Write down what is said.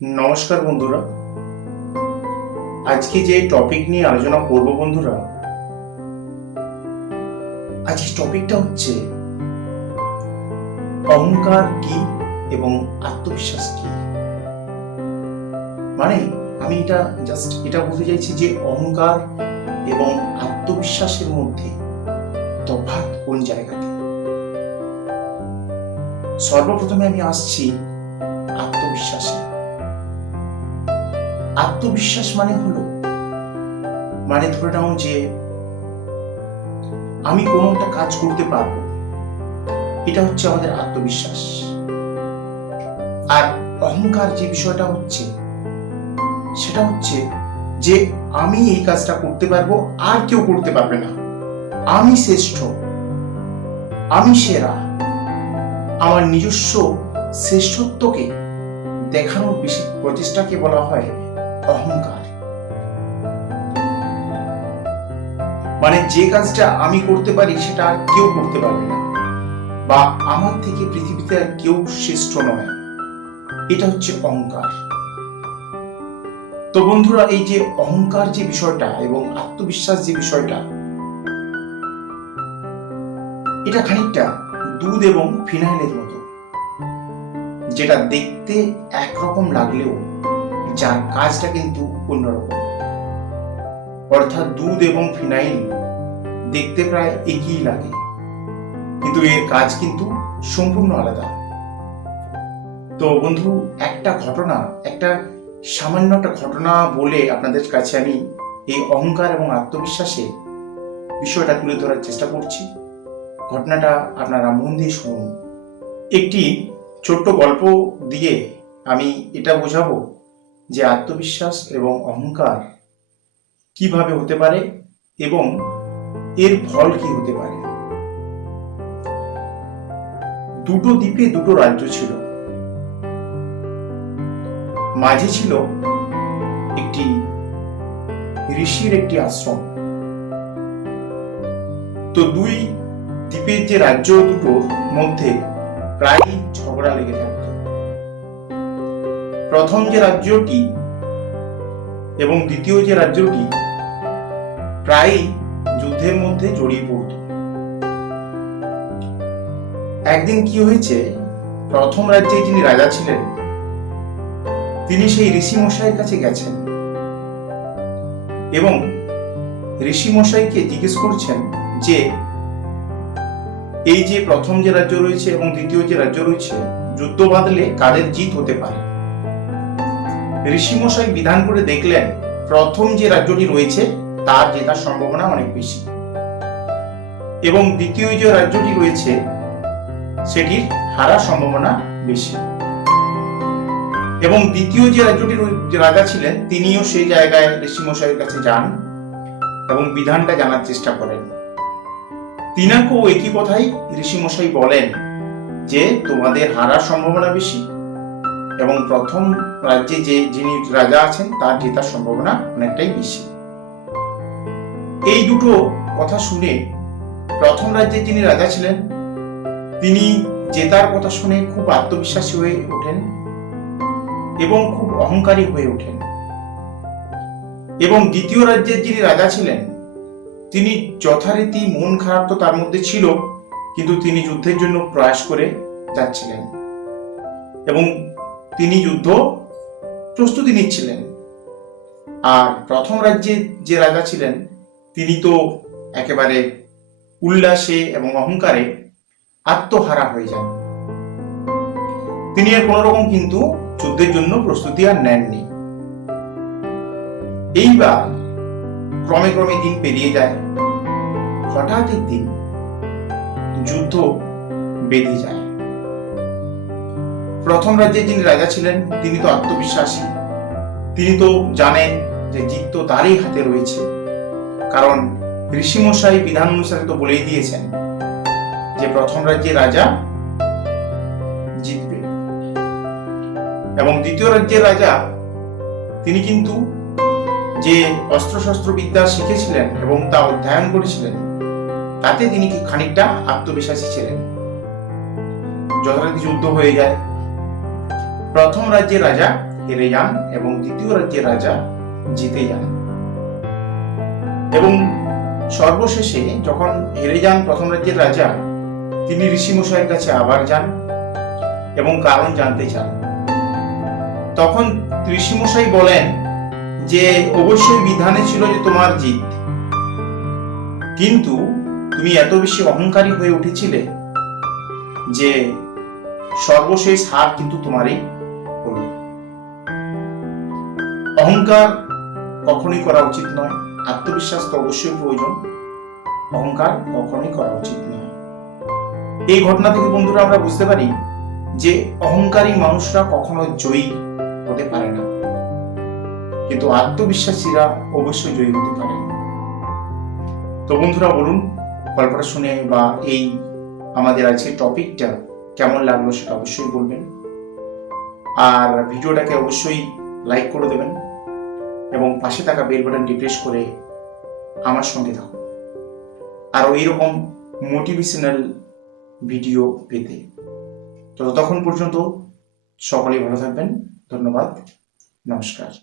নমস্কার বন্ধুরা, আজকে যে টপিক নিয়ে আলোচনা করব বন্ধুরা, আজকে টপিকটা হচ্ছে অহংকার কি এবং আত্মবিশ্বাস কি। মানে আমি এটা বলতে চাইছি যে অহংকার এবং আত্মবিশ্বাসের মধ্যে তফাৎ কোন জায়গাতে। সর্বপ্রথমে আমি আসছি আত্মবিশ্বাসে। আত্মবিশ্বাস মানে ধরে নাও যে আমি কোনো একটা কাজ করতে পারবো, এটা হচ্ছে আমাদের আত্মবিশ্বাস। আর অহংকার যে বিষয়টা হচ্ছে সেটা হচ্ছে যে আমি এই কাজটা করতে পারবো, আর কেউ করতে পারবে না, আমি শ্রেষ্ঠ, আমি সেরা। আমার নিজস্ব শ্রেষ্ঠত্বকে দেখানোর বেশি প্রচেষ্টাকে বলা হয় অহংকার। মানে যে কাজটা আমি করতে পারি সেটা আর কেউ করতে পারবে না, বা আমার থেকে পৃথিবীতে আর কেউ শ্রেষ্ঠ নয়, এটা হচ্ছে অহংকার। তো বন্ধুরা, এই যে অহংকার যে বিষয়টা এবং আত্মবিশ্বাস যে বিষয়টা, এটা খানিকটা দুধ এবং ফিনাইলের মতো, যেটা দেখতে একরকম লাগলেও যার কাজটা কিন্তু অন্যরকম। অর্থাৎ দুধ এবং ফিনাইল দেখতে প্রায় একই লাগে, কিন্তু এর কাজ কিন্তু সম্পূর্ণ আলাদা। তো বন্ধু, সামান্য একটা ঘটনা বলে আপনাদের কাছে আমি এই অহংকার এবং আত্মবিশ্বাসে বিষয়টা তুলে ধরার চেষ্টা করছি। ঘটনাটা আপনারা মন দিয়ে শুনুন। একটি ছোট্ট গল্প দিয়ে আমি এটা বোঝাবো যে আত্মবিশ্বাস এবং অহংকার কিভাবে হতে পারে এবং এর ফল কি হতে পারে। দুটো দ্বীপে দুটো রাজ্য ছিল। মাঝে ছিল একটি ঋষির একটি আশ্রম। তো দুই দ্বীপের যে রাজ্য দুটোর মধ্যে প্রায় ঝগড়া লেগে থাকত। প্রথম যে রাজ্যটি এবং দ্বিতীয় যে রাজ্যটি প্রায়ই যুদ্ধের মধ্যে জড়িয়ে পড়ত। একদিন কি হয়েছে, প্রথম রাজ্যে যিনি রাজা ছিলেন তিনি সেই ঋষি মশাইয়ের কাছে গেছেন এবং ঋষি মশাইকে জিজ্ঞেস করছেন যে এই যে প্রথম যে রাজ্য রয়েছে এবং দ্বিতীয় যে রাজ্য রয়েছে, যুদ্ধ বাঁধলে কাদের জিত হতে পারে। ঋষি মশাই বিধান করে দেখলেন প্রথম যে রাজ্যটি রয়েছে তার জেতার সম্ভাবনা অনেক বেশি, এবং দ্বিতীয় যে রাজ্যটি রয়েছে সেটির হারার সম্ভাবনা বেশি। এবং দ্বিতীয় যে রাজ্যটির রাজা ছিলেন তিনিও সেই জায়গায় ঋষি মশাইয়ের কাছে যান এবং বিধানটা জানার চেষ্টা করেন। তিনাকেও একই কথাই ঋষি মশাই বলেন যে তোমাদের হারার সম্ভাবনা বেশি এবং প্রথম রাজ্যে যিনি রাজা আছেন তার জেতার সম্ভাবনা অনেকটাই বেশি। এই দুটো কথা শুনে প্রথম রাজ্যে যিনি রাজা ছিলেন তিনি জেতার কথা শুনে খুব আত্মবিশ্বাসী হয়ে ওঠেন এবং খুব অহংকারী হয়ে ওঠেন। এবং দ্বিতীয় রাজ্যের যিনি রাজা ছিলেন তিনি যথারীতি, মন খারাপ তো তার মধ্যে ছিল, কিন্তু তিনি যুদ্ধের জন্য প্রয়াস করে যাচ্ছিলেন এবং তিনি যুদ্ধ প্রস্তুতি নিচ্ছিলেন। আর প্রথম রাজ্যের যে রাজা ছিলেন তিনি তো একেবারে উল্লাসে এবং অহংকারে আত্মহারা হয়ে যান। তিনি আর কোন রকম কিন্তু যুদ্ধের জন্য প্রস্তুতি আর নেননি। এইবার ক্রমে ক্রমে দিন পেরিয়ে যায়। হঠাৎ একদিন যুদ্ধ বেঁধে যায়। প্রথম রাজ্যে যিনি রাজা ছিলেন তিনি তো আত্মবিশ্বাসী, তিনি তো জানেন যে জিত তো তারই হাতে রয়েছে, কারণ ঋষি মশাই বিধান অনুসারে তো বলেই দিয়েছেন যে প্রথম রাজ্যের রাজা জিতবে। এবং দ্বিতীয় রাজ্যের রাজা তিনি কিন্তু যে অস্ত্রশস্ত্র বিদ্যা শিখেছিলেন এবং তা অধ্যয়ন করেছিলেন তাতে তিনি খানিকটা আত্মবিশ্বাসী ছিলেন। যথারীতি যুদ্ধ হয়ে যায়। প্রথম রাজ্যের রাজা হেরে যান এবং দ্বিতীয় রাজ্যের রাজা জিতে যান। এবং সর্বশেষে যখন হেরে যান প্রথম রাজ্যের রাজা, তিনি ঋষিমশাইয়ের কাছে আবার যান এবং কারণ জানতে চান। তখন ঋষিমশাই বলেন যে অবশ্যই বিধানে ছিল যে তোমার জিত, কিন্তু তুমি এত বেশি অহংকারী হয়ে উঠেছিলে যে সর্বশেষ হার কিন্তু তোমারই হলো। অহংকার কখনোই করা উচিত নয়। আত্মবিশ্বাস তো অবশ্যই প্রয়োজন, অহংকার কখনোই করা উচিত নয়। এই ঘটনা থেকে বন্ধুরা আমরা বুঝতে পারি যে অহংকারী মানুষরা কখনো জয়ী হতে পারে না, কিন্তু আত্মবিশ্বাসীরা অবশ্যই জয়ী হতে পারে। তো বন্ধুরা বলুন, গল্পটা শুনে বা এই আমাদের আজকের টপিকটা কেমন লাগলো সেটা অবশ্যই বলবেন, আর ভিডিওটাকে অবশ্যই লাইক করে দেবেন এবং পাশে থাকা বেল বাটনটি প্রেস করে আমার সঙ্গে থাকুন আরো এইরকম মোটিভেশনাল ভিডিও পেতে। তো ততক্ষণ পর্যন্ত সকলেই ভালো থাকবেন। ধন্যবাদ, নমস্কার।